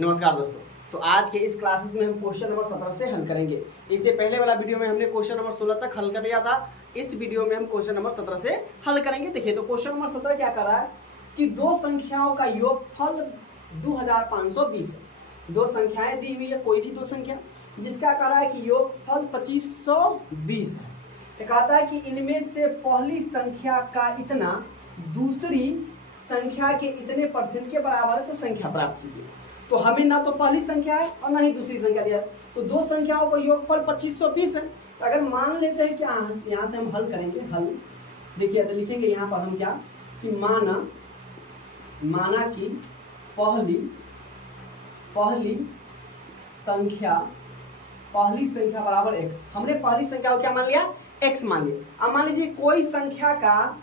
नमस्कार दोस्तों। तो आज के इस क्लासेस में हम क्वेश्चन नंबर 17 से हल करेंगे। इससे पहले वाला वीडियो में हमने क्वेश्चन नंबर 16 तक हल कर लिया था। इस वीडियो में हम क्वेश्चन नंबर 17 से हल करेंगे। देखिए तो क्वेश्चन नंबर 17 क्या कर रहा है कि दो संख्याओं का योगफल 2520 है। दो संख्याएं दी हुई है, कोई भी दो संख्या, जिसका कह रहा है कि योगफल 2520 है। तो कहता है कि इनमें से पहली संख्या का इतना दूसरी संख्या के इतने परसेंट के बराबर है, तो संख्या प्राप्त कीजिए। तो हमें ना तो पहली संख्या है और ना ही दूसरी संख्या दिया है, तो दो संख्याओं का योगफल 2520 है। तो अगर मान लेते हैं कि यहाँ से हम हल करेंगे, हल देखिए तो लिखेंगे यहाँ पर हम क्या कि माना कि पहली संख्या बराबर x। हमने पहली संख्या को क्या मान लिया, x मान लिया। अब मान लीजिए कोई संख्या का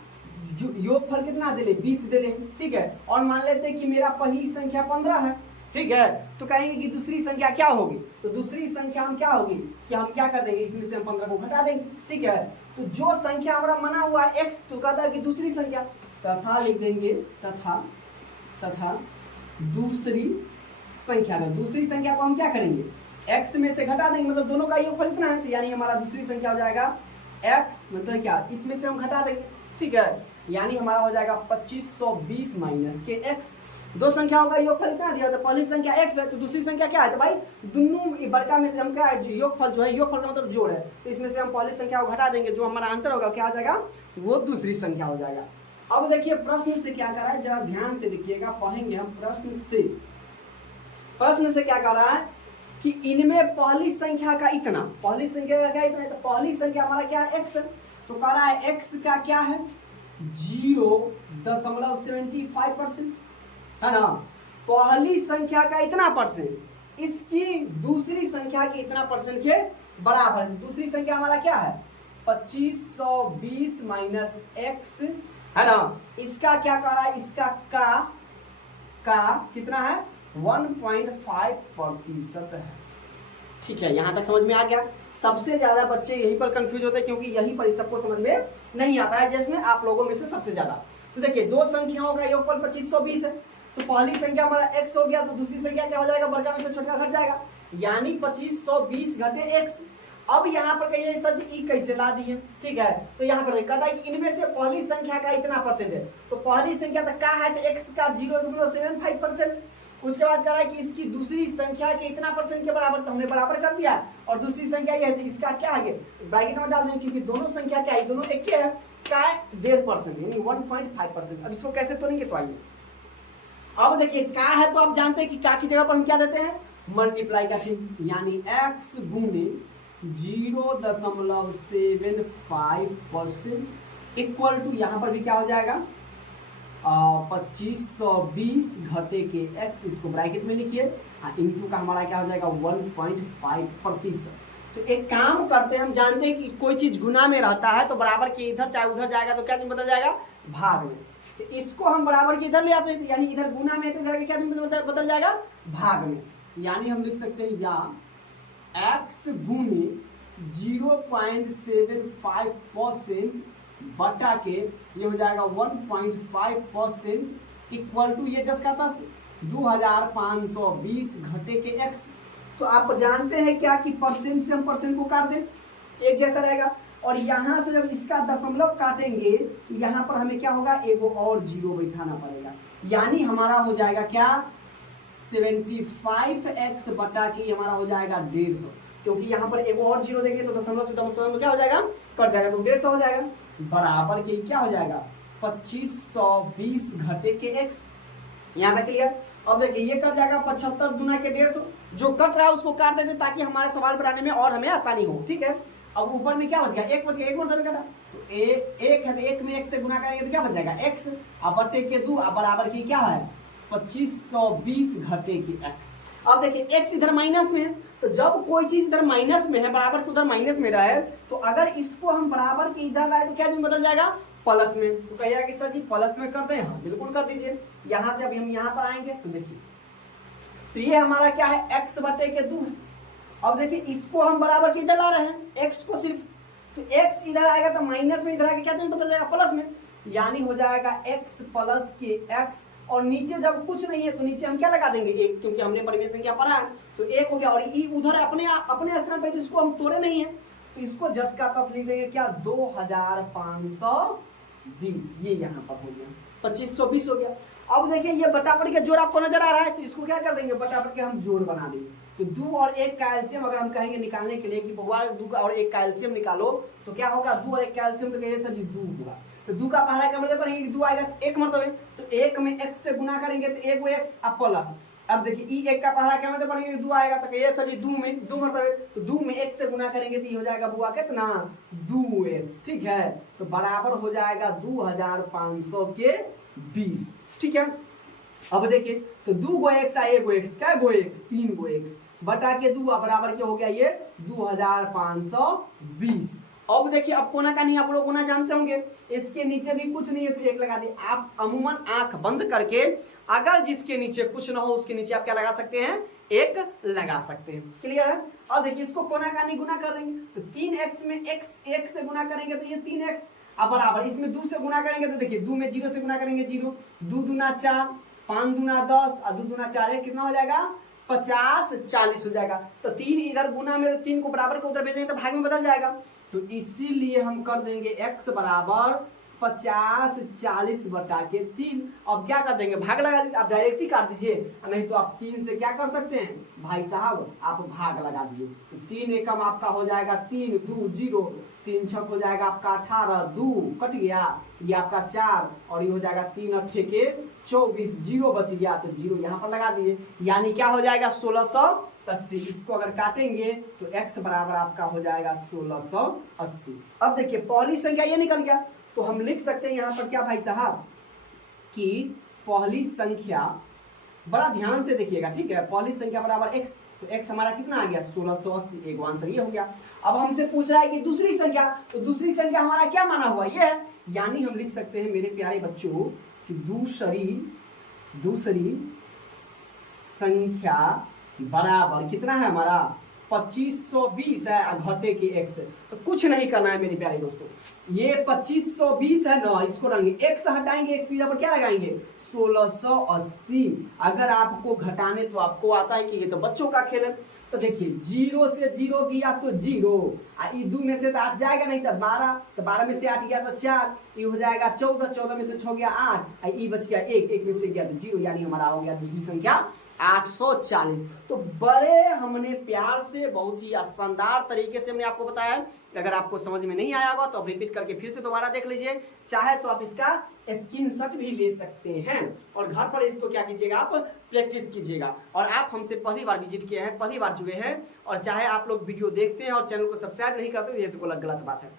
योगफल कितना दे ले, 20 दे ले, ठीक है। और मान लेते हैं कि मेरा पहली संख्या 15 है, ठीक है। तो कहेंगे कि दूसरी संख्या क्या होगी, तो दूसरी संख्या हम क्या होगी कि हम क्या कर देंगे, इसमें से हम 15 को घटा देंगे, ठीक है। तो जो संख्या हमारा मना हुआ है x, तो कहता है कि दूसरी संख्या, तथा लिख देंगे तथा दूसरी संख्या का, दूसरी संख्या को हम क्या करेंगे, x में से घटा देंगे, मतलब दोनों का योगफल इतना है, तो यानी हमारा दूसरी संख्या हो जाएगा x, मतलब क्या, इसमें से हम घटा देंगे, ठीक है। यानी हमारा हो जाएगा 2520 माइनस के x। दो संख्याओं का योगफल इतना दिया, तो पहली संख्या x है, तो दूसरी संख्या क्या है, तो भाई दोनों बड़का में से हम क्या है, योगफल जो है, योगफल का मतलब जोड़ है, तो इसमें से हम पहली संख्या को घटा देंगे, जो हमारा आंसर होगा क्या हो जाएगा, वो दूसरी संख्या हो जाएगा। अब देखिए प्रश्न से क्या कर रहा है, जरा ध्यान से देखिएगा, पढ़ेंगे हम प्रश्न से क्या कर रहा है कि इनमें पहली संख्या का इतना, पहली संख्या का क्या इतना है, तो पहली संख्या हमारा क्या है, x है। तो कह रहा है x का क्या है 0.75% है ना। पहली संख्या का इतना परसेंट, इसकी दूसरी संख्या के इतना परसेंट के बराबर है। दूसरी संख्या हमारा क्या है 2520 माइनस x है ना। इसका क्या कर रहा है, इसका का कितना है 1.5% है, ठीक है। यहां तक समझ में आ गया। सबसे ज्यादा बच्चे यहीं पर कंफ्यूज होते हैं, क्योंकि यहीं पर सबको समझ में नहीं आता है, जिसमें आप लोगों में से सबसे ज्यादा। तो देखिए दो संख्याओं का योगफल 2520 है, तो पहली संख्या हमारा x हो गया, तो दूसरी संख्या क्या हो जाएगा, बड़का में से छोटा घट जाएगा, यानी 2520 घटे x। अब यहाँ पर कहिए सर जी कैसे ला दिए, ठीक है। तो यहाँ पर कहता है कि इनमें से पहली संख्या का इतना परसेंट है, तो पहली संख्या तक क्या है, तो x का 0.75%। उसके बाद कह रहा है कि इसकी दूसरी संख्या के इतना परसेंट के बराबर, तो हमने बराबर कर दिया, और दूसरी संख्या यह है, तो इसका क्या है ब्रैकेट में डाल देंगे, क्योंकि दोनों संख्या क्या है, दोनों एक ही है, क्या है 1.5% यानी 1.5%। अब इसको कैसे तोड़ेंगे, तो आइए अब देखिए क्या है, तो आप जानते हैं कि क्या की जगह पर हम क्या देते हैं, मल्टीप्लाई का चिन्ह, यानी x गुणे 0.75% इक्वल टू, यहाँ पर भी क्या हो जाएगा 2520 घटे के x, इसको ब्रैकेट में लिखिए, इनटू का हमारा क्या हो जाएगा 1.5%। तो एक काम करते हैं, हम जानते हैं कि कोई चीज गुना में रहता है तो बराबर के इधर चाहे उधर जाएगा, तो क्या चिन्ह बदल जाएगा, भाग में। तो इसको हम बराबर के इधर ले आते हैं, यानी इधर गुना में है, तो इधर के क्या चिन्ह बदल जाएगा, भाग में। यानी हम लिख सकते हैं या x गुने 0.75% बटा के ये हो जाएगा 1.5% इक्वल टू, ये जस्ट कहता 2520 घटे के x। तो आप जानते हैं क्या कि परसेंट से हम परसेंट को काट दें, एक जैसा रहेगा, और यहाँ से जब इसका दशमलव काटेंगे तो यहाँ पर हमें क्या होगा, एगो और जीरो बैठाना पड़ेगा, यानी हमारा हो जाएगा क्या 75x बटा के हमारा हो जाएगा 150, क्योंकि यहाँ पर एगो और जीरो देंगे तो दशमलव से दशमलव क्या हो जाएगा, कट जाएगा, तो 150 हो जाएगा, बराबर के क्या हो जाएगा 2520 घटे के x। यहाँ तक क्लियर। अब देखिए ये कट जाएगा 75 गुना के 150, जो कट रहा है उसको काट देते ताकि हमारे सवाल बनाने में और हमें आसानी हो, ठीक है। अब ऊपर में क्या बच गया, एक बच गया, एक मतलब कटा, तो एक है, तो एक में x से गुना करेंगे तो क्या बच जाएगा x, अब बटे के 2, अब बराबर की क्या है 2520 घटे की x। अब देखिए x इधर माइनस में है, तो जब कोई चीज इधर माइनस में है, बराबर के उधर माइनस में रहे, तो अगर इसको हम बराबर के इधर लाए तो क्या चिन्ह बदल जाएगा, प्लस में। तो कहिएगा कि सर जी प्लस में कर दें, हाँ बिल्कुल कर दीजिए। यहाँ से अभी हम यहाँ पर आएंगे, तो देखिए तो ये हमारा क्या है x बटे के 2 है। अब देखिए इसको हम बराबर के इधर ला रहे हैं, x को सिर्फ, तो x इधर आएगा तो माइनस में इधर आके क्या चिन्ह बदल जाएगा, प्लस में, यानी हो जाएगा x प्लस के x, और नीचे जब कुछ नहीं है तो नीचे हम क्या लगा देंगे 1, क्योंकि हमने परिमेय संख्या पढ़ा है तो 1 हो गया। और ई उधर अपने स्थान पे, तो इसको हम तोड़े नहीं है तो इसको जस का तस लिख देंगे क्या 2520, ये यहाँ पर हो गया 2520 हो गया। अब देखिए ये बटाबट का जोड़ आपको नजर आ रहा है तो इसको क्या कर देंगे, बटाबट के हम जोड़ बना देंगे। तो 2 और 1 का एलसीएम अगर हम कहेंगे निकालने के लिए कि बउआ 2 और 1 का एलसीएम निकालो तो क्या होगा, 2 और 1 का एलसीएम तो कहिए सर जी 2 होगा। तो 2 का पहला का मतलब पढ़ेंगे कि 2 आएगा तो 1 मरतबे, तो 1 में x से गुना करेंगे तो 1 x अब प्लस। अब देखिए ई 1 का पहला क्या मतलब पढ़ेंगे 2 आएगा तो कहिए सर जी 2 में 2 मरतबे, तो 2 में 1 से गुना करेंगे तो ये हो जाएगा बुआ कितना 2x, ठीक है। तो बराबर हो जाएगा 2500 के 20, ठीक है। अब देखिए तो 2 गो x आ 1 गो x, क्या गो x 3 गो x बटा के 2 बराबर क्या हो गया ये 2520। अब देखिए अब कोना का नहीं आप लोग कोना जानते होंगे, इसके नीचे भी कुछ नहीं है तो 1 लगा दिए। आप अमूमन आंख बंद करके अगर जिसके नीचे कुछ ना हो उसके नीचे आप क्या लगा सकते हैं 1 लगा सकते हैं, क्लियर है। अब देखिए इसको कोना का नहीं गुना कर देंगे तो 3x में x 1 से गुना करेंगे तो ये 3x अब बराबर इसमें 2 से गुना करेंगे तो देखिए 2 में 0 से गुना करेंगे 0, 2 दूना 4, 5 दूना 10 और 2 दूना 4 कितना हो जाएगा 50 40 हो जाएगा। तो 3 इधर गुना में तो 3 को बराबर को उधर भेजेंगे तो भाग में बदल जाएगा, तो इसीलिए हम कर देंगे x बराबर 50 40 बटा के 3। अब क्या कर देंगे भाग लगा दीजिए, आप डायरेक्ट ही काट दीजिए, नहीं तो आप 3 से क्या कर सकते हैं भाई साहब आप भाग लगा दीजिए। तो 3 एकम आपका हो जाएगा 3 2 0, 3 छक हो जाएगा आपका 18, 2 कट गया ये आपका 4 और ये हो जाएगा 3 अट्ठे के 24, 0 बच गया तो 0 यहाँ पर लगा दीजिए, यानी क्या हो जाएगा 1680। इसको अगर काटेंगे तो x बराबर आपका हो जाएगा 1680। अब देखिए पहली संख्या ये निकल गया तो हम लिख सकते हैं यहाँ पर क्या भाई साहब कि पहली संख्या, बड़ा ध्यान से देखिएगा ठीक है, पहली संख्या बराबर x, तो x हमारा कितना आ गया 1680, एक आंसर ये हो गया। अब हमसे पूछ रहा है कि दूसरी संख्या, तो दूसरी संख्या हमारा क्या माना हुआ ये है, यानी हम लिख सकते हैं मेरे प्यारे बच्चों कि दूसरी संख्या बराबर कितना है हमारा 2520 है, घटे के x, तो कुछ नहीं करना है मेरे प्यारे दोस्तों, ये 2520 है ना, इसको रखेंगे x हटाएंगे, x की जगह पर क्या लगाएंगे 1680। अगर आपको घटाने तो आपको आता है कि ये तो बच्चों का खेल है, तो देखिए 0 से 0 गया तो 0, 2 में से तो 8 जाएगा नहीं तो 12, तो 12 में से 8 गया तो 4, ये हो जाएगा 14, 14 में से 6 गया 8, ई बच गया 1, 1 में से गया तो 0, यानी हमारा हो गया दूसरी संख्या 840। तो बड़े हमने प्यार से बहुत ही शानदार तरीके से हमने आपको बताया। अगर आपको समझ में नहीं आया होगा तो आप रिपीट करके फिर से दोबारा देख लीजिए, चाहे तो आप इसका स्क्रीनशॉट भी ले सकते हैं और घर पर इसको क्या कीजिएगा आप प्रैक्टिस कीजिएगा। और आप हमसे पहली बार विजिट किए हैं, पहली बार जुड़े हैं और चाहे आप लोग वीडियो देखते हैं और चैनल को सब्सक्राइब नहीं करते तो ये तो गलत बात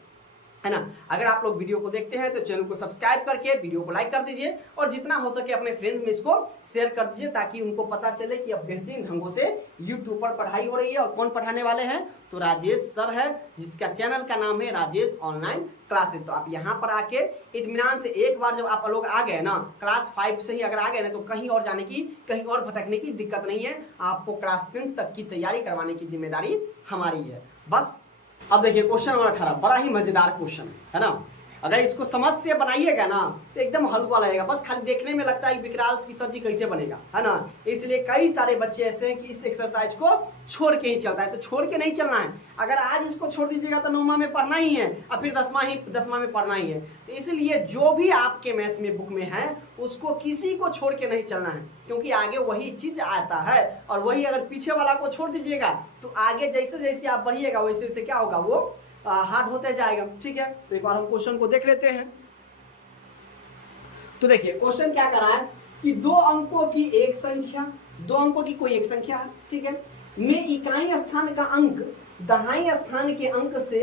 है ना। अगर आप लोग वीडियो को देखते हैं तो चैनल को सब्सक्राइब करके वीडियो को लाइक कर दीजिए और जितना हो सके अपने फ्रेंड्स में इसको शेयर कर दीजिए ताकि उनको पता चले कि अब बेहतरीन ढंगों से यूट्यूब पर पढ़ाई हो रही है। और कौन पढ़ाने वाले हैं तो राजेश सर है, जिसका चैनल का नाम है राजेश ऑनलाइन क्लासेस। तो आप यहाँ पर आके इत्मीनान से एक बार जब आप लोग आ गए ना, क्लास 5 से ही अगर आ गए ना तो कहीं और जाने की, कहीं और भटकने की दिक्कत नहीं है। आपको क्लास 10 तक की तैयारी करवाने की जिम्मेदारी हमारी है बस। अब देखिए क्वेश्चन नंबर 18 बड़ा ही मजेदार क्वेश्चन है ना, अगर इसको समझ से बनाइएगा ना तो एकदम हल्का लगेगा, बस खाली देखने में लगता है कि विकराल की सब्जी कैसे बनेगा है ना। इसलिए कई सारे बच्चे ऐसे हैं कि इस एक्सरसाइज को छोड़ के ही चलता है, तो छोड़ के नहीं चलना है। अगर आज इसको छोड़ दीजिएगा तो 9वां में पढ़ना ही है और फिर 10वां में पढ़ना ही है। तो इसलिए जो भी आपके मैथ में बुक में है उसको किसी को छोड़ के नहीं चलना है, क्योंकि आगे वही चीज आता है और वही अगर पीछे वाला को छोड़ दीजिएगा तो आगे जैसे जैसे आप बढ़िएगा वैसे वैसे क्या होगा वो हार्ड होते जाएगा। ठीक है, तो एक बार हम क्वेश्चन को देख लेते हैं। तो देखिए क्वेश्चन क्या करा है कि 2 अंकों की एक संख्या, 2 अंकों की कोई एक संख्या है, ठीक है, में इकाई स्थान का अंक दहाई स्थान के अंक से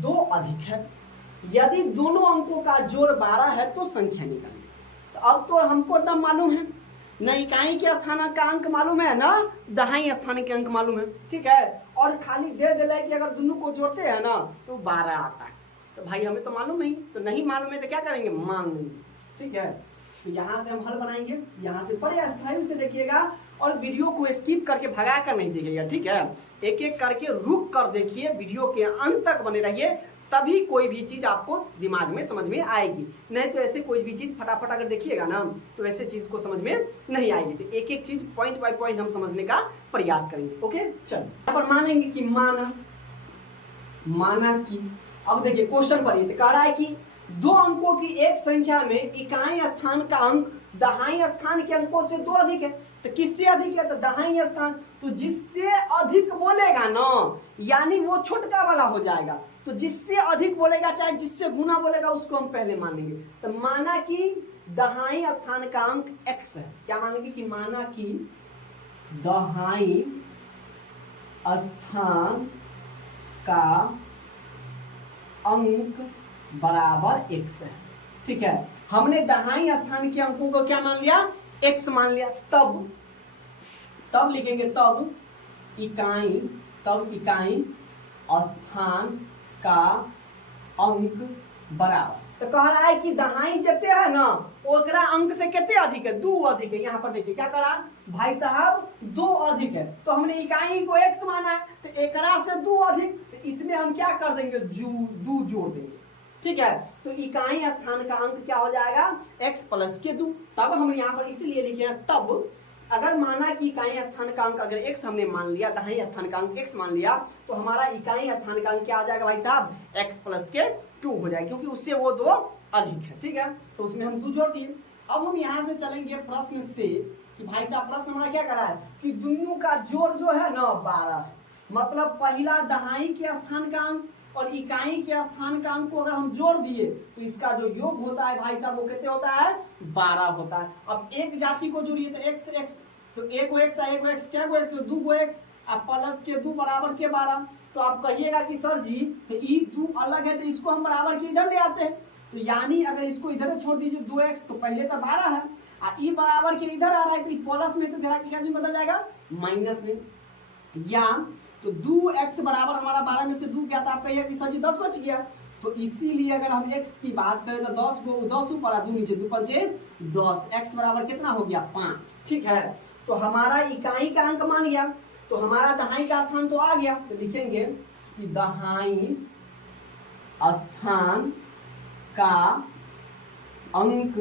2 अधिक है। यदि दोनों अंकों का जोड़ 12 है तो संख्या निकालिए। तो अब तो हमको तब मालूम है न इकाई के स्थान का अंक मालूम है ना दहाई स्थान के अंक मालूम है, ठीक है, और खाली दे दिला कि अगर दोनों को जोड़ते हैं ना तो 12 आता है। तो भाई हमें तो मालूम नहीं, तो नहीं मालूम है तो क्या करेंगे मान लेंगे, ठीक है। तो यहाँ से हम हल बनाएंगे, यहाँ से बड़े स्थायी से देखिएगा और वीडियो को स्किप करके भगा कर नहीं देखिएगा, ठीक है, एक एक करके रुक कर देखिए, वीडियो के अंत तक बने रहिए, तभी कोई भी चीज़ आपको दिमाग में समझ में आएगी, नहीं तो ऐसे कोई भी चीज़ फटाफट अगर देखिएगा ना तो ऐसे चीज़ को समझ में नहीं आएगी। तो एक एक चीज़ पॉइंट बाय पॉइंट हम समझने का प्रयास करेंगे। ओके, चलो यहाँ पर मानेंगे कि माना कि, अब देखिए क्वेश्चन पढ़िए, तो कह रहा है कि दो अंकों की एक संख्या में इकाई स्थान का अंक दहाई स्थान के अंकों से दो अधिक है। तो किससे अधिक है? तो दहाई स्थान। तो जिससे अधिक बोलेगा ना, यानी वो छोटका वाला हो जाएगा। तो जिससे अधिक बोलेगा चाहे जिससे गुना बोलेगा उसको हम पहले मानेंगे। तो माना कि दहाई स्थान का अंक x है। क्या मानेंगे कि माना कि दहाई स्थान का अंक बराबर x है। ठीक है, हमने दहाई स्थान के अंकों को क्या मान लिया? x मान लिया। तब लिखेंगे तब इकाई स्थान का अंक बराबर। तो कह रहा है कि दहाई जते है ना ओकरा अंक से कितने अधिक है? 2 अधिक है। यहाँ पर देखिए क्या करा भाई साहब, 2 अधिक है। तो हमने इकाई को x माना है, तो एकरा से 2 अधिक, तो इसमें हम क्या कर देंगे? 2 जोड़ देंगे। ठीक है, तो इकाई स्थान का अंक क्या हो जाएगा? x प्लस के 2। तब हम यहाँ पर इसीलिए लिखे हैं तब, अगर माना कि इकाई स्थान का अंक अगर x हमने मान लिया, दहाई स्थान का अंक x मान लिया, तो हमारा इकाई स्थान का अंक क्या आ जाएगा भाई साहब? x प्लस के 2 हो जाएगा, क्योंकि उससे वो 2 अधिक है। ठीक है, तो उसमें हम 2 जोड़ दिए। अब हम यहाँ से चलेंगे प्रश्न से कि भाई साहब प्रश्न हमारा क्या करा है कि दोनों का जोड़ जो है ना 12 है। मतलब पहला दहाई के स्थान का अंक और इकाई के स्थान का अंक को अगर हम जोड़ दिए तो इसका जो योग होता है भाई साहब वो कितने होता है? 12 होता है। अब एक जाति को जोड़िए तो x, तो एक को x क्या को x, 2 को x, अब प्लस के 2 बराबर के 12। तो आप कहिएगा कि सर जी तो ये 2 अलग है तो इसको हम बराबर के इधर ले आते हैं। तो यानी अगर इसको इधर छोड़ दीजिए 2x, तो पहले तो 12 है और ये बराबर के इधर आ रहा है, तो प्लस में तो क्या चीज बदल जाएगा? माइनस में। या तो 2x बराबर हमारा 12 में से 2 क्या था? आप कहिए कि सर जी 10 बच गया। तो इसीलिए अगर हम x की बात करें तो 10 ऊपर 2 नीचे, 2 पंचे 10, x बराबर कितना हो गया? 5। ठीक है, तो हमारा इकाई का अंक मान गया, तो हमारा दहाई का स्थान तो आ गया। तो लिखेंगे कि दहाई स्थान का अंक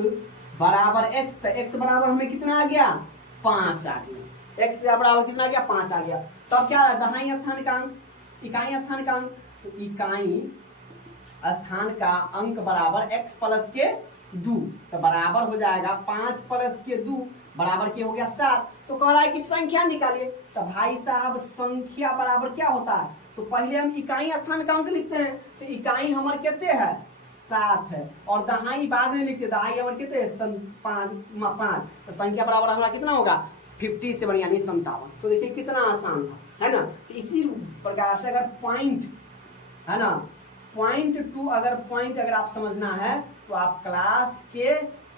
बराबर x। तो x बराबर हमें कितना आ गया? 5 आ गया। x बराबर कितना आ गया? 5 आ गया। तब क्या है? दहाई स्थान का अंक, इकाई स्थान का अंक, तो इकाई स्थान का अंक बराबर x प्लस के 2, तो बराबर हो जाएगा 5 प्लस के 2 बराबर के हो गया 7। तो कह रहा है कि संख्या निकालिए। तो भाई साहब संख्या बराबर क्या होता है? तो पहले हम इकाई स्थान का अंक लिखते हैं, तो इकाई हमारे कितने है? 7 है, और दहाई बाद में लिखते, दहाई हमारे कितने? 5। तो संख्या बराबर हमारा कितना होगा? 57 यानी 57। तो देखिए कितना आसान था, है ना। तो इसी प्रकार से अगर पॉइंट है ना, पॉइंट अगर आप समझना है तो आप क्लास के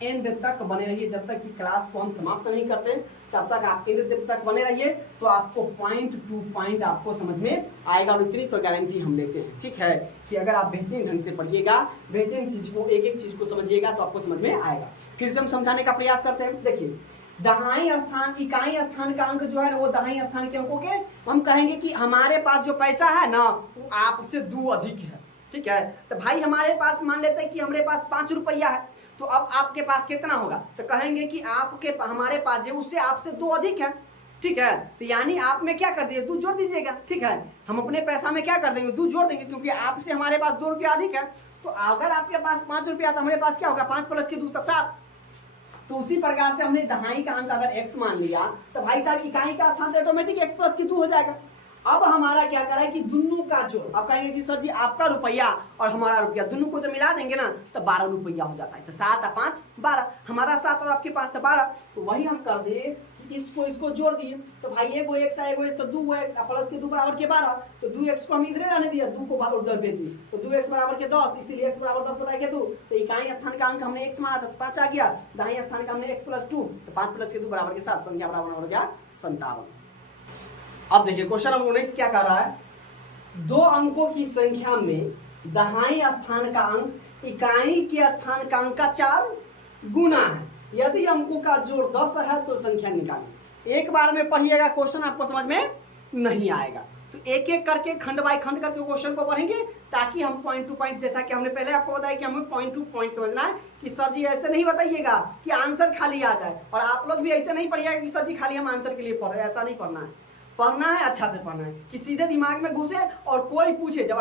एंड तक बने रहिए। जब तक कि क्लास को हम समाप्त नहीं करते तब तक आप एंड तक बने रहिए, तो आपको पॉइंट टू पॉइंट आपको समझ में आएगा, और इतनी तो गारंटी हम लेते हैं। ठीक है, कि अगर आप बेहतरीन ढंग से पढ़िएगा, बेहतरीन चीज को एक एक चीज को समझिएगा तो आपको समझ में आएगा। फिर से हम समझाने का प्रयास करते हैं। देखिए दहाई स्थान, इकाई स्थान का अंक जो है ना वो दहाई स्थान के अंकों के हम कहेंगे कि हमारे पास जो पैसा है ना वो आपसे 2 अधिक है। ठीक है, तो भाई हमारे पास मान लेते हैं कि हमारे पास 5 रुपया है, तो अब आपके पास कितना होगा? तो कहेंगे कि आपके हमारे पास जो उससे आपसे 2 अधिक है। ठीक है, तो यानी आप में क्या कर दिए? 2 जोड़ दीजिएगा। ठीक है, हम अपने पैसा में क्या कर देंगे? 2 जोड़ देंगे, क्योंकि आपसे हमारे पास 2 रुपया अधिक है। तो अगर आपके पास 5 रुपया तो हमारे पास क्या होगा? 5 प्लस के 2 तो 7। तो उसी प्रकार से हमने दहाई का अंक अगर x मान लिया तो भाई साहब इकाई का स्थान तो ऑटोमेटिक x प्लस की 2 हो जाएगा। अब हमारा क्या करा है कि दोनों का जोड़, अब कहेंगे कि सर जी आपका रुपया और हमारा रुपया दोनों को जब मिला देंगे ना तो 12 रुपया हो जाता है। तो 7 और 5 12, हमारा 7 और आपके पास तो 12। तो वही हम कर दिए कि इसको जोड़ दिए। तो भाई एगो x आएगो तो 2x प्लस के 2 बराबर के 12। तो 2x को हम इधर रहने दिया, 2 को बाहर उधर भेज दिए, तो 2x बराबर के 10, इसीलिए x बराबर 10 बटा के 2। तो इकाई स्थान का अंक हमने x माना था तो 5 आ गया, दाहिने स्थान का हमने x प्लस 2, तो 5 प्लस के 2 बराबर के 7, संख्या बराबर हो गया 57। अब देखिए क्वेश्चन नंबर 19 क्या कर रहा है? 2 अंकों की संख्या में दहाई स्थान का अंक इकाई के स्थान का अंक का 4 गुना है। यदि अंकों का जोड़ 10 है तो संख्या निकालिए। एक बार में पढ़िएगा, क्वेश्चन आपको समझ में नहीं आएगा। तो एक एक करके खंड बाय खंड करके क्वेश्चन को पढ़ेंगे, ताकि हम पॉइंट टू पॉइंट, जैसा कि हमने पहले आपको बताया कि हमें पॉइंट टू पॉइंट समझना है कि सर जी ऐसे नहीं बताइएगा कि आंसर खाली आ जाए, और आप लोग भी ऐसे नहीं पढ़िएगा कि सर जी खाली हम आंसर के लिए पढ़ रहे हैं। ऐसा नहीं पढ़ना है, पढ़ना है अच्छा से पढ़ना है कि सीधे दिमाग में घुसे। और कोई पूछे, जब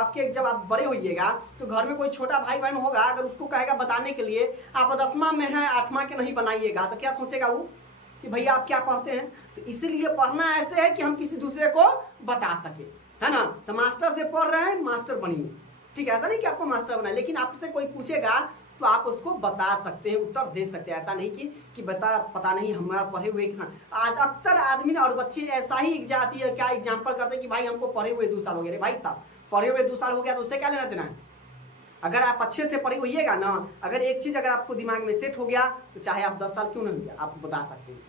आप बड़े होइएगा तो घर में कोई छोटा भाई बहन होगा, अगर उसको कहेगा बताने के लिए आप 10वां में हैं 8वां के नहीं बनाइएगा, तो क्या सोचेगा वो कि भैया आप क्या पढ़ते हैं। तो इसीलिए पढ़ना ऐसे है कि हम किसी दूसरे को बता सके, है ना। तो मास्टर से पढ़ रहे हैं, मास्टर बनिए, ठीक है। ऐसा नहीं कि आपको मास्टर बनाए, लेकिन आपसे कोई पूछेगा तो आप उसको बता सकते हैं, उत्तर दे सकते हैं। ऐसा नहीं कि पता नहीं हमारा पढ़े हुए कितना। आज अक्सर आदमी और बच्चे ऐसा ही जाती है, क्या एग्जाम्पल करते हैं कि भाई हमको पढ़े हुए 2 साल हो गए। भाई साहब पढ़े हुए 2 साल हो गया तो उससे क्या लेना देना है। अगर आप अच्छे से पढ़े होइएगा ना, अगर एक चीज़ अगर आपको दिमाग में सेट हो गया तो चाहे आप 10 साल क्यों नहीं हो गया, आप बता सकते हैं।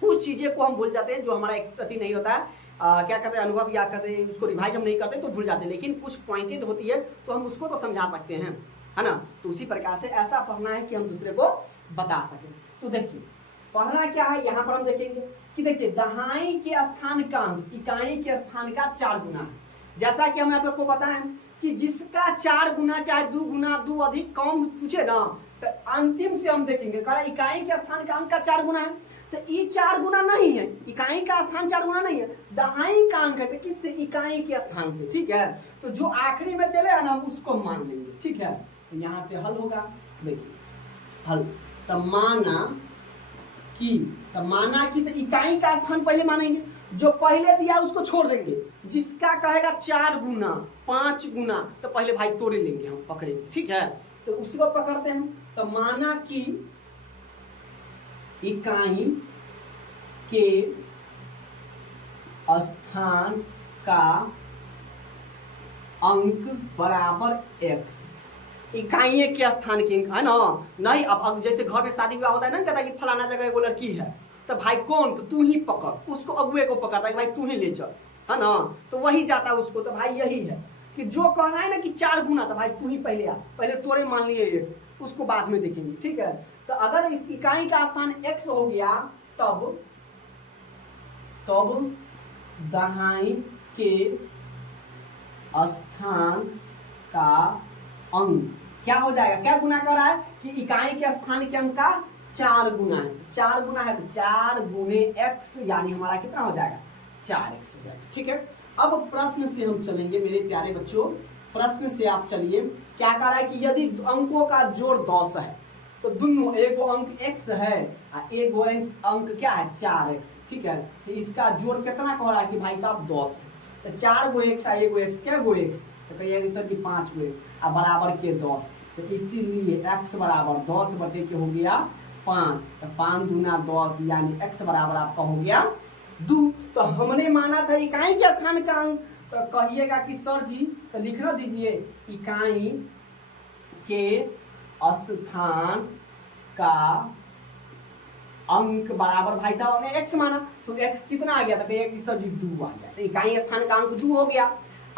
कुछ चीज़ें को हम भूल जाते हैं जो हमारा एक्सपर्टी नहीं होता है, क्या कहते हैं, अनुभव या कहते हैं, उसको रिवाइज हम नहीं करते तो भूल जाते हैं। लेकिन कुछ पॉइंटेड होती है तो हम उसको तो समझा सकते हैं, है ना। तो उसी प्रकार से ऐसा पढ़ना है कि हम दूसरे को बता सकें। तो देखिए पढ़ना क्या है, यहाँ पर हम देखेंगे कि देखिए दहाई के स्थान का अंक इकाई के स्थान का 4 गुना है। जैसा कि हम आपको बताएं कि जिसका 4 गुना चाहे 2 गुना 2 अधिक कम पूछे ना, तो अंतिम से हम देखेंगे इकाई के स्थान का अंक का 4 गुना है, तो ये 4 गुना नहीं है, इकाई का स्थान 4 गुना नहीं है, दहाई का अंक है। तो किससे, इकाई के स्थान से, ठीक है। तो जो आखिरी में दे रहे हैं ना, हम उसको मान लेंगे, ठीक है। तो यहाँ से हल होगा, देखिए हल। तो माना कि तो इकाई का स्थान पहले मानेंगे, जो पहले दिया उसको छोड़ देंगे। जिसका कहेगा 4 गुना 5 गुना, तो पहले भाई तोड़े लेंगे, हम पकड़ेंगे, ठीक है। तो उसको पकड़ते हैं। तो माना कि इकाई के स्थान का अंक बराबर x, इकाई के स्थान के अंक, है ना। नहीं अब जैसे घर में शादी विवाह होता है ना, कहता है कि फलाना जगह एगो लड़की है, तो भाई कौन, तो तू ही पकड़, उसको अगुए को पकड़ता है, भाई तू ही ले चल, है ना। तो वही जाता है उसको। तो भाई यही है कि जो कहना है ना कि 4 गुना, तो भाई तू ही पहले आ, पहले तोरे मान लिए x, उसको बाद में देखेंगे, ठीक है। तो अगर इस इकाई का स्थान x हो गया, तब दहाई के स्थान का अंक क्या हो जाएगा, क्या गुना कर रहा है कि इकाई के स्थान के अंक का 4 गुना है। 4 गुना है तो 4 गुने x, यानी हमारा कितना हो जाएगा, 4x हो जाएगा, ठीक है। अब प्रश्न से हम चलेंगे मेरे प्यारे बच्चों, प्रश्न से आप चलिए। क्या कह रहा है कि यदि अंकों का जोड़ 10 है, तो दोनों एक अंक x है और एक अंक क्या है 4x, ठीक है। तो इसका जोड़ कितना कह रहा है कि भाई साहब 10 है। तो 4 गो x है, 1 गो x, क्या गो x, तो कहिएगा सर जी 5 गो और बराबर के 10। तो इसीलिए x बराबर 10 बटे के हो गया 5, तो 5 दूना 10, यानी x बराबर आपका हो गया 2। तो हमने माना था इकाई के स्थान का अंक, तो कहिएगा कि सर जी, तो लिखना दीजिए इकाई के स्थान का अंक बराबर, भाई साहब हमने x माना तो x कितना आ गया था, कहिए कि सर जी 2 आ गया। तो इकाई स्थान का अंक 2 हो गया।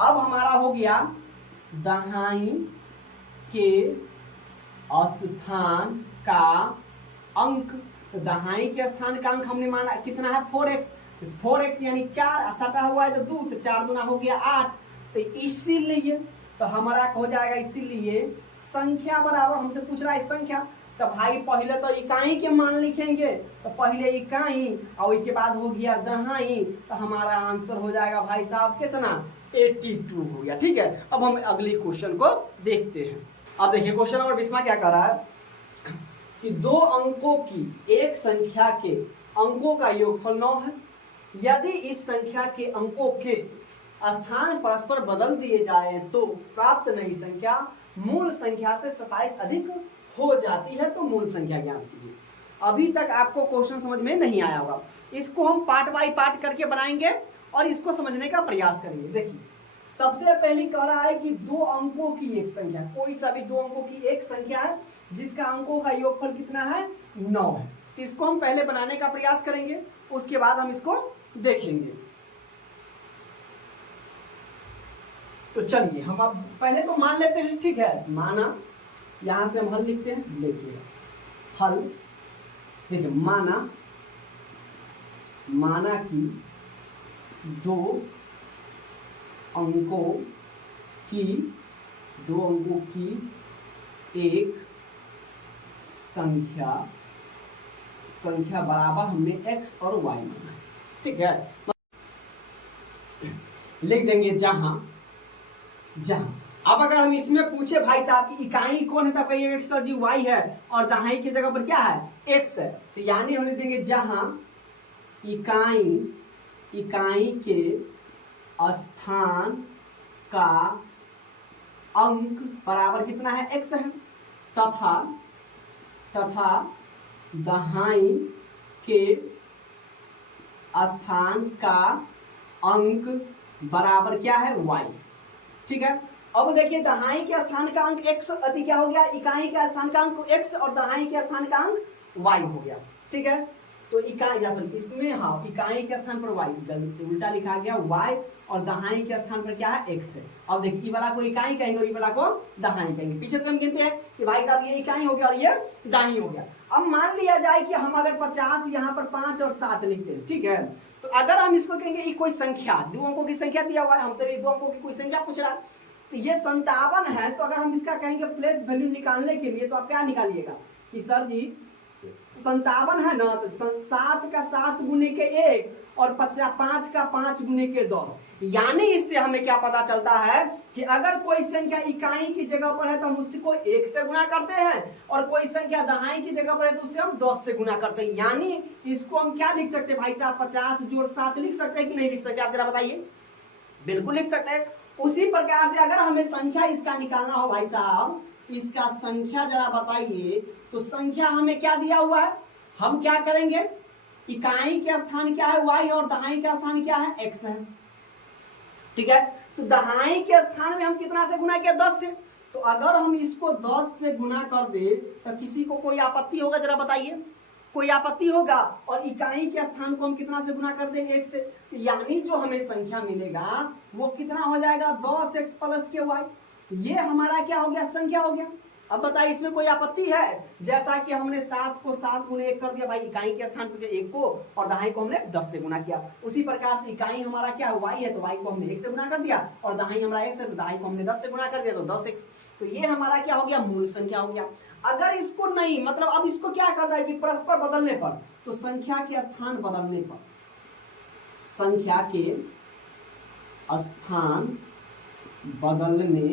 अब हमारा हो गया दहाई के स्थान का अंक, तो दहाई के स्थान का अंक हमने माना कितना है 4x, 4x यानी 4, सटा हुआ है तो 2, तो 4 दूना हो गया 8। तो इसीलिए तो हमारा हो जाएगा, इसीलिए संख्या बराबर, हमसे पूछ रहा है संख्या, तो भाई पहले तो इकाई के मान लिखेंगे, तो पहले इकाई और उसके बाद हो गया दहाई, तो हमारा आंसर हो जाएगा भाई साहब कितना 82 हो गया, ठीक है। अब हम अगले क्वेश्चन को देखते हैं। अब देखिए क्वेश्चन नंबर 20 क्या कर रहा है कि 2 अंकों की एक संख्या के अंकों का योगफल 9 है। यदि इस संख्या के अंकों के स्थान परस्पर बदल दिए जाए तो प्राप्त नई संख्या मूल संख्या से 27 अधिक हो जाती है, तो मूल संख्या ज्ञात कीजिए। अभी तक आपको क्वेश्चन समझ में नहीं आया होगा, इसको हम पार्ट बाय पार्ट करके बनाएंगे और इसको समझने का प्रयास करेंगे। देखिए सबसे पहले कह रहा है कि 2 अंकों की एक संख्या, कोई सा भी 2 अंकों की एक संख्या है जिसका अंकों का योगफल कितना है 9 है। इसको हम पहले बनाने का प्रयास करेंगे, उसके बाद हम इसको देखेंगे। तो चलिए हम अब पहले तो मान लेते हैं, ठीक है। माना, यहां से हम हल लिखते हैं, देखिए हल, देखिए माना कि 2 अंकों की दो अंकों की एक संख्या बराबर हमने x और y माना है। ठीक है, लिख देंगे जहां अब अगर हम इसमें पूछे भाई साहब की इकाई कौन है, तब कहिएगा सर जी y है और दहाई की जगह पर क्या है x है। तो यानी हम लिख देंगे जहां इकाई के स्थान का अंक बराबर कितना है x है, तथा दहाई के स्थान का अंक बराबर क्या है y। ठीक है, अब देखिए दहाई के स्थान का अंक x अति क्या हो गया, इकाई का स्थान का अंक x और दहाई के स्थान का अंक y हो गया। ठीक है, तो इकाई इसमें हाँ इकाई के स्थान पर y, उल्टा लिखा गया y और दहाई के स्थान पर क्या है x है। अब देखिए वाला को इकाई कहेंगे और ये वाला को दहाई कहेंगे। पीछे से हम गिनते हैं कि भाई साहब ये इकाई हो गया और ये दहाई हो गया। अब मान लिया जाए कि हम अगर 50 यहाँ पर 5 और 7 लिखते हैं, ठीक है, तो अगर हम इसको कहेंगे ये कोई संख्या, दो अंकों की संख्या दिया हुआ है, हमसे भी दो अंकों की कोई संख्या पूछ रहा है, तो ये 57 है। तो अगर हम इसका कहेंगे प्लेस वैल्यू निकालने के लिए, तो आप क्या निकालिएगा कि सर जी 57 है ना, तो 7 का 7 गुने के 1 और 5 का 5 गुने के 10। यानी इससे हमें क्या पता चलता है कि अगर कोई संख्या इकाई की जगह पर है तो हम उसको 1 से गुना करते हैं, और कोई संख्या दहाई की जगह पर है तो उससे हम 10 से गुना करते हैं। यानी इसको हम क्या लिख सकते हैं भाई साहब, 50 जोड़ 7 लिख सकते हैं कि नहीं लिख सकते, आप जरा बताइए। बिल्कुल लिख सकते हैं। उसी प्रकार से अगर हमें संख्या इसका निकालना हो भाई साहब, इसका संख्या जरा बताइए, तो संख्या हमें क्या दिया हुआ है, हम क्या करेंगे, इकाई के स्थान क्या है y और दहाई का स्थान क्या है x है। ठीक है, तो दहाई के स्थान में हम कितना से गुना किया, 10 से। तो अगर हम इसको 10 से गुना कर दे तो किसी को कोई आपत्ति होगा, जरा बताइए, कोई आपत्ति होगा। और इकाई के स्थान को हम कितना से गुना कर दें, 1 से। यानी जो हमें संख्या मिलेगा वो कितना हो जाएगा, 10x प्लस के y। ये हमारा क्या हो गया, संख्या हो गया। अब बताइए इसमें कोई आपत्ति है, जैसा कि हमने 7 को 7 गुने 1 कर दिया भाई, इकाई के स्थान पर 1 को और दहाई को हमने 10 से गुना किया। उसी प्रकार से इकाई हमारा क्या है, y है, तो y को हमने 1 से गुना कर दिया, और दहाई हमारा x है तो दहाई को हमने 10 से गुना कर दिया, तो 10x। तो ये हमारा क्या हो गया, मूल संख्या हो गया। अगर इसको नहीं, मतलब अब इसको क्या कर रहा है कि परस्पर बदलने पर, तो संख्या के स्थान बदलने पर, संख्या के स्थान बदलने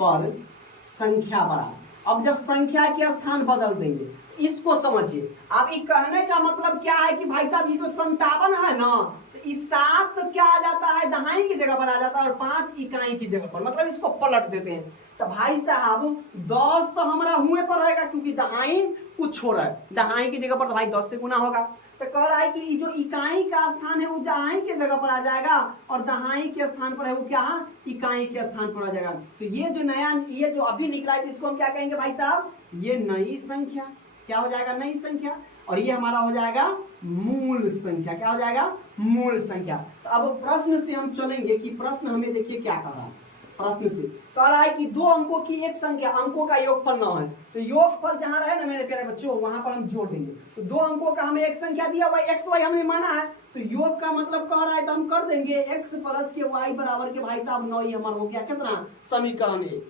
पर संख्या बराबर। अब जब संख्या के स्थान बदल देंगे, इसको समझिए। अब ये कहने का मतलब क्या है कि भाई साहब ये जो 57 है ना, तो इस 7 तो क्या आ जाता है, दहाई की जगह पर आ जाता है, और 5 इकाई की जगह पर, मतलब इसको पलट देते हैं। तो भाई साहब 10 तो हमारा हुए पर रहेगा, क्योंकि दहाई कुछ छोड़ रहा है, दहाई की जगह पर तो भाई 10 से गुना होगा। तो कह रहा है कि जो इकाई का स्थान है वो दहाई के जगह पर आ जाएगा, और दहाई के स्थान पर है वो क्या है, इकाई के स्थान पर आ जाएगा। तो ये जो नया, ये जो अभी निकला है, इसको हम क्या कहेंगे भाई साहब, ये नई संख्या। क्या हो जाएगा, नई संख्या। और ये हमारा हो जाएगा मूल संख्या। क्या हो जाएगा, मूल संख्या। तो अब प्रश्न से हम चलेंगे कि प्रश्न हमें देखिए क्या कर रहा है। प्रश्न से कह रहा है कि दो अंकों की एक संख्या, अंकों का योगफल 9 है, तो योगफल जहां रहे ना मेरे प्यारे बच्चों, वहां पर हम जोड़ देंगे। तो दो अंकों का हमें एक संख्या दिया हुआ है, xy हमने माना है, तो योग का मतलब कह रहा है, तो हम कर देंगे x प्लस के y बराबर के भाई साहब 9। ये हमारा हो गया कितना, समीकरण 1।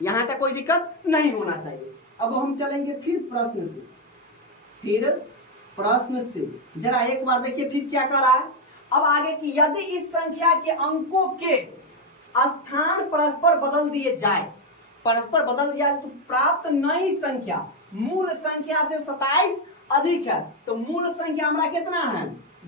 यहाँ तक कोई दिक्कत नहीं होना चाहिए। अब हम चलेंगे फिर प्रश्न से जरा एक बार देखिए फिर क्या कर रहा है। अब आगे की, यदि इस संख्या के अंकों के स्थान परस्पर बदल दिए जाए, तो प्राप्त नई संख्या मूल संख्या से 27 अधिक है। तो मूल संख्या हमारा कितना है,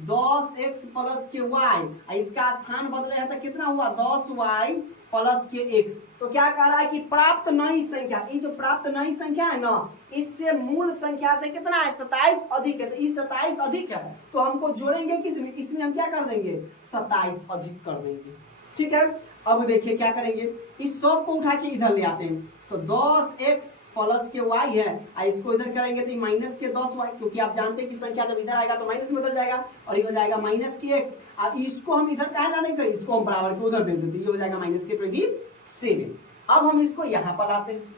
10x प्लस के y, इसका स्थान बदले है तो कितना हुआ, 10y प्लस के x। तो क्या कह रहा है कि प्राप्त नई संख्या, ये जो प्राप्त नई संख्या है ना, इससे मूल संख्या से कितना है, 27 अधिक है। तो ये 27 अधिक है, तो हमको जोड़ेंगे किसमें, इसमें हम क्या कर देंगे, 27 अधिक कर देंगे। ठीक है, अब देखिए क्या करेंगे, इस सब को उठा के इधर ले आते हैं। तो 10x प्लस के y है, इसको इधर करेंगे तो माइनस के 10y, क्योंकि आप जानते हैं कि संख्या जब इधर आएगा तो माइनस में बदल जाएगा, और ये हो जाएगा माइनस के x। अब इसको हम इधर कहा जाने का, इसको हम बराबर के उधर भेज देते, ये हो जाएगा माइनस के 27। अब हम इसको यहाँ पर लाते हैं।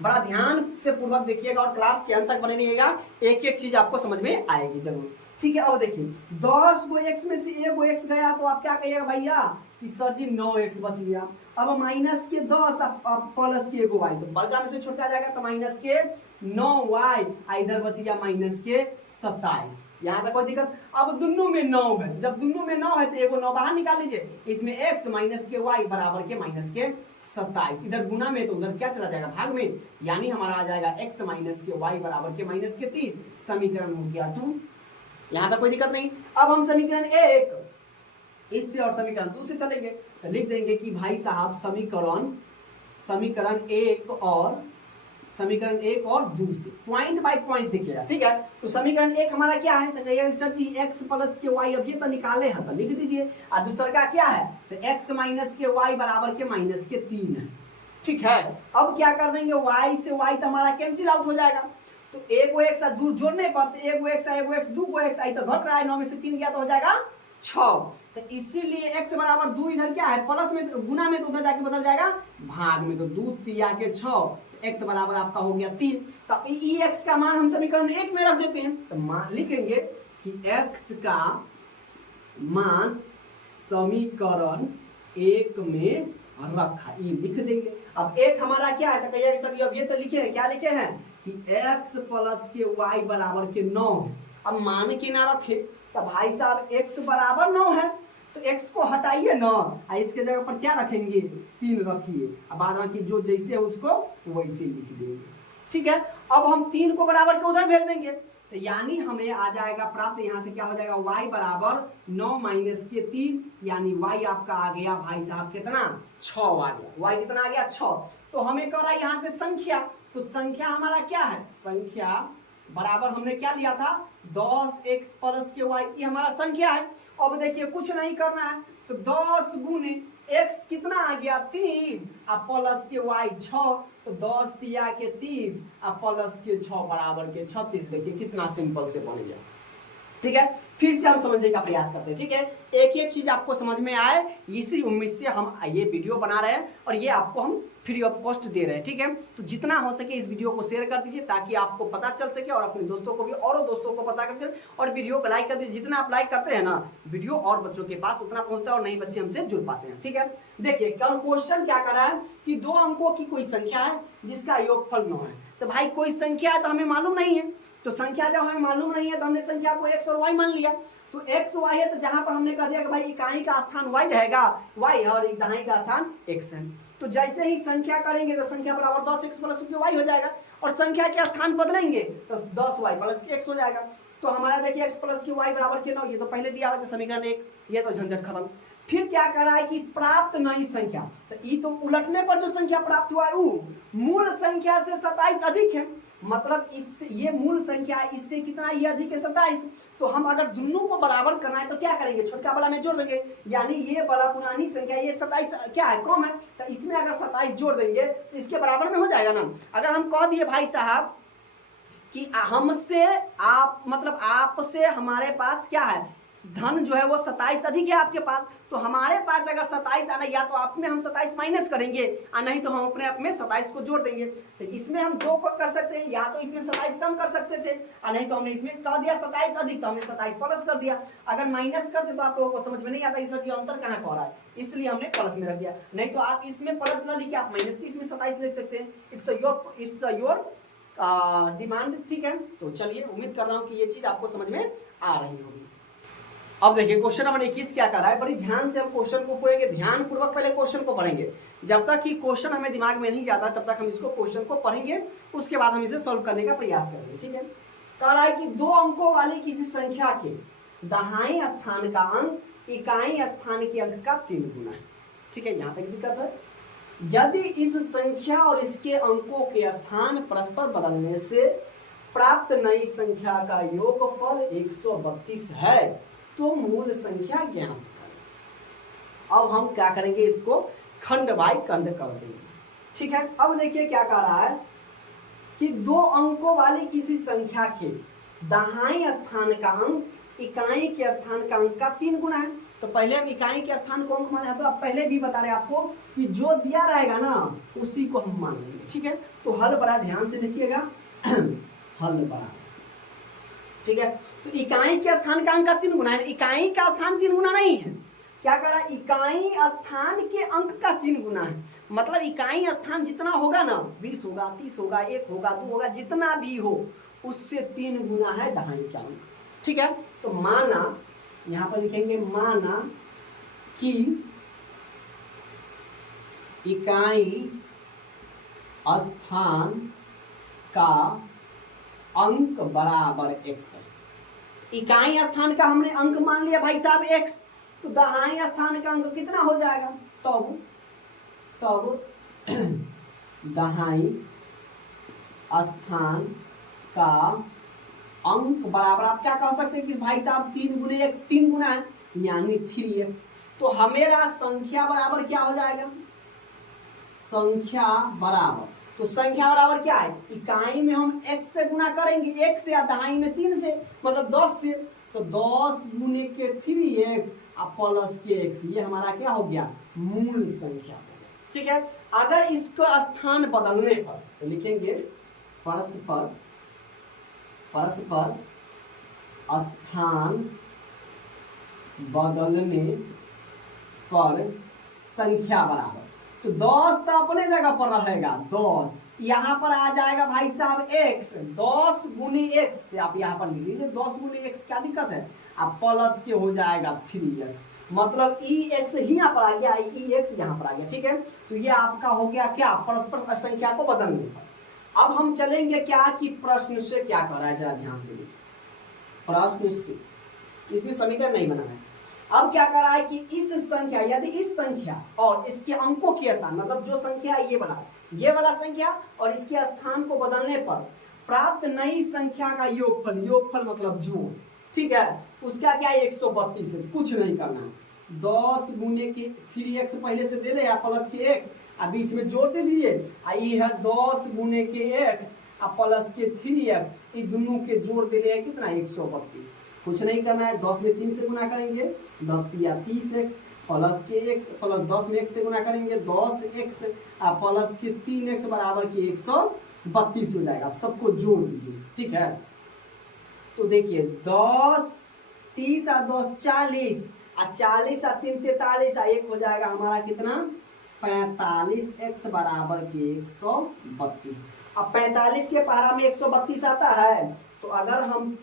बड़ा ध्यान से पूर्वक देखिएगा और क्लास के अंत तक बने रहिएगा, एक एक चीज आपको समझ में आएगी जरूर। ठीक है। अब देखिए 10 गो x में से 1 गो x गया तो आप क्या कहिएगा भैया कि सर जी 9x बच गया। अब माइनस के 10 अब प्लस के 1 y, तो बड़का में से छोटा जाएगा तो माइनस के 9y, इधर बच गया माइनस के 27। यहाँ तक कोई दिक्कत? अब दोनों में 9 है, जब दोनों में 9 है तो एगो 9 बाहर निकाल लीजिए, इसमें x माइनस के y बराबर के माइनस के 27, इधर गुना में तो उधर क्या चला जाएगा भाग में, यानी हमारा आ जाएगा x माइनस के y बराबर के माइनस के 3, समीकरण हो गया 2। यहाँ तक कोई दिक्कत नहीं। अब हम समीकरण 1 इससे और समीकरण 2 से चलेंगे, तो लिख देंगे कि भाई साहब समीकरण 1 और 2 से पॉइंट बाय पॉइंट देखिएगा, ठीक है। तो समीकरण 1 हमारा क्या है, तो कहिएगा सर जी x प्लस के y, अब ये तो निकाले हैं तो लिख दीजिए। और दूसरा का क्या है, तो x माइनस के y बराबर के माइनस के 3 है, ठीक है। अब क्या कर देंगे, y से y तो हमारा कैंसिल आउट हो जाएगा, तो एक वो एक दूर जोड़ने पर तो एक वो x 2 को x आई तो घट रहा है, 9 में से 3 गया तो हो जाएगा 6, तो इसीलिए x बराबर 2 इधर क्या है प्लस में गुना में तो उधर जाके बदल जाएगा भाग में, तो 2 तिया के 6, x बराबर आपका हो गया 3। तो ई x का मान हम समीकरण 1 में रख देते हैं, तो मान लिखेंगे कि x का मान समीकरण 1 में रखा, ये लिख देंगे। अब एक हमारा क्या है, तो कहिए सर अब ये तो लिखे हैं, क्या लिखे हैं कि x प्लस के y बराबर के 9 है। अब मान के ना रखे तो भाई साहब x बराबर 9 है, तो x को हटाइए ना, इसके जगह पर क्या रखेंगे 3 रखिए, अब बाद में जो जैसे है उसको वैसे लिख देंगे, ठीक है। अब हम 3 को बराबर के उधर भेज देंगे, तो यानी हमें आ जाएगा प्राप्त, यहाँ से क्या हो जाएगा y बराबर 9 माइनस के 3, यानी y आपका आ गया भाई साहब कितना 6 आ गया, y कितना आ गया 6। तो हमें करा यहाँ से संख्या, तो संख्या हमारा क्या है, संख्या बराबर हमने क्या लिया था 10x प्लस के y, ये हमारा संख्या है। अब देखिए कुछ नहीं करना है, तो 10 गुने x कितना आ गया 3 और प्लस के y 6, तो 10 तिया के 30 और प्लस के 6 बराबर के 36। देखिए कितना सिंपल से बन गया, ठीक है। फिर से हम समझने का प्रयास करते हैं, ठीक है, एक एक चीज आपको समझ में आए, इसी उम्मीद से हम ये वीडियो बना रहे हैं और ये आपको हम फ्री ऑफ कॉस्ट दे रहे हैं, ठीक है। तो जितना हो सके इस वीडियो को शेयर कर दीजिए ताकि आपको पता चल सके और अपने दोस्तों को भी और दोस्तों को पता कर चले, और वीडियो को लाइक कर दीजिए। जितना आप लाइक करते हैं ना वीडियो और बच्चों के पास उतना पहुंचता है और नए बच्चे हमसे जुड़ पाते हैं, ठीक है। देखिए क्वेश्चन क्या कर रहा है कि 2 अंकों की कोई संख्या है जिसका योगफल 9 है। तो भाई कोई संख्या है तो हमें मालूम नहीं है, तो संख्या जब हमें मालूम नहीं है तो हमने संख्या को x और y मान लिया, तो x y है तो जहां पर हमने कह दिया कि भाई इकाई का स्थान y रहेगा y है और दहाई का स्थान x है। तो जैसे ही संख्या करेंगे तो संख्या बराबर 10x प्लस y हो जाएगा, और संख्या के स्थान बदलेंगे तो 10y प्लस के x हो जाएगा। तो हमारा देखिए x प्लस की y बराबर के 9, ये तो पहले दिया हुआ समीकरण 1, ये तो झंझट खत्म। फिर क्या कर रहा है कि प्राप्त नई संख्या, तो ये तो उलटने पर जो संख्या प्राप्त हुआ है वो मूल संख्या से 27 अधिक है, मतलब इससे ये मूल संख्या है, इससे कितना ये अधिक है 27। तो हम अगर दोनों को बराबर करना है तो क्या करेंगे, छोटका वाला में जोड़ देंगे, यानी ये वाला पुरानी संख्या ये 27 क्या है कम है, तो इसमें अगर 27 जोड़ देंगे तो इसके बराबर में हो जाएगा ना। अगर हम कह दिए भाई साहब कि हमसे आप मतलब आपसे हमारे पास क्या है धन जो है वो 27 अधिक है आपके पास, तो हमारे पास अगर 27 आना, या तो आप में हम 27 माइनस करेंगे और नहीं तो हम अपने आप में 27 को जोड़ देंगे। तो इसमें हम 2 को कर सकते हैं, या तो इसमें 27 कम कर सकते थे और नहीं तो हमने इसमें कह दिया 27 अधिक, तो हमने 27 प्लस कर दिया। अगर माइनस करते तो आप लोगों को समझ में नहीं आता सर अंतर कहाँ कह रहा है, इसलिए हमने प्लस में रख दिया। नहीं तो आप इसमें प्लस न लिखे आप माइनस की इसमें 27 लिख सकते हैं। इट्स योर डिमांड, ठीक है। तो चलिए उम्मीद कर रहा हूँ कि ये चीज आपको समझ में आ रही होगी। अब देखिए क्वेश्चन नंबर 21 क्या कर रहा है, बड़ी ध्यान से हम क्वेश्चन को पढ़ेंगे, ध्यान पूर्वक पहले क्वेश्चन को पढ़ेंगे। जब तक कि क्वेश्चन हमें दिमाग में नहीं जाता तब तक हम इसको क्वेश्चन को पढ़ेंगे, उसके बाद हम इसे सॉल्व करने का प्रयास करेंगे, ठीक है। कह रहा है कि 2 अंकों वाली किसी संख्या के दाहिने स्थान का अंक इकाई स्थान के अंक का 3 गुना है, ठीक है। यहाँ तक दिक्कत है। यदि इस संख्या और इसके अंकों के स्थान परस्पर बदलने से प्राप्त नई संख्या का योगफल 132 है तो मूल संख्या ज्ञात करें। अब हम क्या करेंगे, इसको खंड बाय खंड कर देंगे, ठीक है। अब देखिए क्या कह रहा है कि 2 अंकों वाली किसी संख्या के दाहिने स्थान का अंक इकाई के स्थान का अंक का 3 गुना है। तो पहले हम इकाई के स्थान को अंक माने, अब पहले भी बता रहे आपको कि जो दिया रहेगा ना उसी को हम मान लेंगे, ठीक है। तो हल बड़ा ध्यान से देखिएगा, हल बड़ा, ठीक है। तो तो इकाई के स्थान का अंक का 3 गुना है, इकाई का स्थान 3 गुना नहीं है, क्या कर रहा है, इकाई स्थान के अंक का 3 गुना है। मतलब इकाई स्थान जितना होगा ना, 20 होगा, 30 होगा, 1 होगा, 2 होगा, जितना भी हो उससे 3 गुना है दहाई का अंक। ठीक है, तो माना, यहां पर लिखेंगे माना कि इकाई स्थान का अंक बराबर x है। इकाई स्थान का हमने अंक मान लिया भाई साहब x, तो दहाई स्थान का अंक कितना हो जाएगा, तब दहाई स्थान का अंक बराबर, आप क्या कह सकते हैं कि भाई साहब 3 गुने x, 3 गुना है यानी 3x। तो हमेरा संख्या बराबर क्या हो जाएगा, संख्या बराबर, तो संख्या बराबर क्या है, इकाई में हम x से गुना करेंगे, x से, या दहाई में 3 से, मतलब 10 से, तो 10 गुने के 3x प्लस के x, ये हमारा क्या हो गया, मूल संख्या हो गया। ठीक है, अगर इसको स्थान बदलने पर तो लिखेंगे परस्पर स्थान बदलने पर संख्या बराबर, तो 10 तो अपने जगह पर रहेगा, 10 यहाँ पर आ जाएगा भाई साहब x, 10 गुने x, तो आप यहाँ पर लिख लीजिए 10 गुने x, क्या दिक्कत है, आप प्लस के हो जाएगा 3x, मतलब ex ही यहाँ पर आ गया, ex यहाँ पर आ गया। ठीक है, तो ये आपका हो गया क्या, परस्पर संख्या को बदलने पर। अब हम चलेंगे क्या कि प्रश्न से क्या कर रहा है, जरा ध्यान से देखिए, प्रश्न से, इसमें समीकरण नहीं बना है। अब क्या कर रहा है कि इस संख्या, यदि इस संख्या और इसके अंकों के स्थान, मतलब जो संख्या है ये वाला संख्या और इसके स्थान को बदलने पर प्राप्त नई संख्या का योगफल, योगफल मतलब जोड़, ठीक है, उसका क्या है 132 है, कुछ नहीं करना है, 10 गुने के 3x पहले से दे ले, या प्लस के x, बीच में जोड़ दे दीजिए, ये है 10 गुने के x प्लस के 3x, ये दोनों के जोड़ दे ले कितना 132, कुछ नहीं करना है, 10 में 3 से गुना करेंगे 10 या 30x प्लस के x, प्लस 10 में 1 से गुना करेंगे 10x प्लस के 3x बराबर के 132 हो जाएगा। आप सबको जोड़ दीजिए। ठीक है, तो देखिए 10 30 और 10 40 और 40 और 3 43 और 1 हो जाएगा हमारा कितना 45x बराबर के 132। अब 45 के पहाड़ा में 132 आता है, तो अगर हम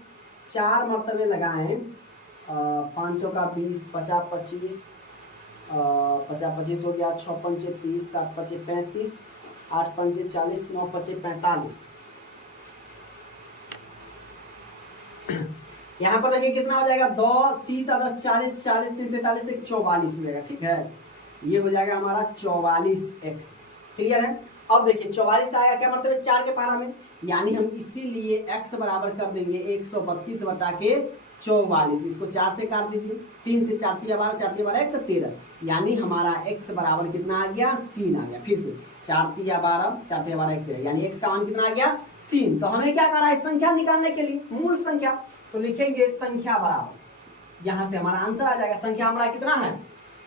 4 मरतबे लगाएं, 5 का 20, 50 25, 50 25 हो गया, 6 पंचे 30, 7 पंचे 35, 8 पंचे 40, 9 पंचे 45। यहाँ पर देखिए कितना हो जाएगा 2 30 और 10 40, 40 3 43 एक 44 हो जाएगा। ठीक है, ये हो जाएगा हमारा 44x। क्लियर है। अब देखिए 44 आएगा क्या मरतबे 4 के पारा में, यानी हम इसीलिए x बराबर कर देंगे 132 बटा के 44। इसको 4 से काट दीजिए, 3 से 4 3 12, 4 12 1 13, यानी हमारा x बराबर कितना आ गया 3 आ गया। फिर से 4 3 12, 4 3 12 1 13, यानी x का मान कितना आ गया 3। तो हमें क्या करना है संख्या निकालने के लिए, मूल संख्या, तो लिखेंगे संख्या बराबर, यहाँ से हमारा आंसर आ जाएगा। संख्या हमारा कितना है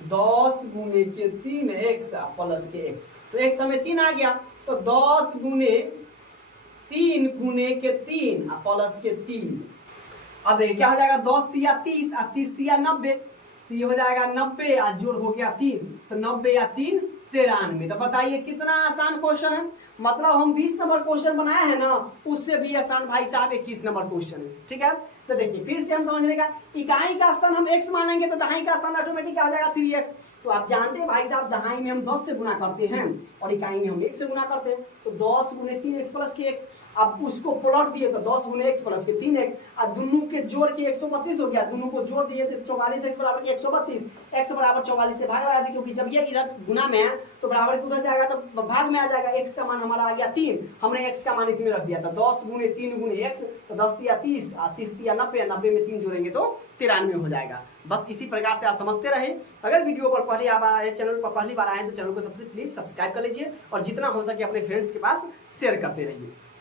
10 गुने के 3x प्लस के x, तो x हमें 3 आ गया, तो 10 गुने 3 गुने के 3 प्लस के 3। अब देखिए क्या हो जाएगा 10 या 30 और 30 या 90, तो ये हो जाएगा 90 और जोड़ हो गया 3, तो 90 या 3 93। तो बताइए कितना आसान क्वेश्चन है। मतलब हम 20 नंबर क्वेश्चन बनाए हैं ना, उससे भी आसान भाई साहब 21 नंबर क्वेश्चन है। ठीक है, तो देखिए फिर से हम समझने का, इकाई का स्थान हम x मानेंगे तो दहाई का स्थान ऑटोमेटिक आ जाएगा 3x। तो आप जानते हैं भाई साहब दहाई में हम 10 से गुना करते हैं और इकाई में हम 1 से गुना करते हैं, तो 10 गुने 3x प्लस के x। अब उसको प्लॉट दिए तो 10 गुने x प्लस के 3x, और दोनों के जोड़ के 132 हो गया, दोनों को जोड़ दिए तो 44x बराबर के 132, x बराबर 44 से भाग लगा दी, क्योंकि जब ये इधर गुना में है तो बराबर उधर जाएगा तो भाग में आ जाएगा। x का मान हमारा आ गया 3, हमने x का मान इसमें रख दिया था 10 गुने 3 गुने x, तो 10 या 30, 30 या 90, 90 में 3 जोड़ेंगे तो 93 हो जाएगा। बस इसी प्रकार से आप समझते रहे। अगर वीडियो पर पहली बार आए, चैनल पर पहली बार आए तो चैनल को सबसे प्लीज सब्सक्राइब कर लीजिए और जितना हो सके अपने फ्रेंड्स के पास शेयर करते रहिए।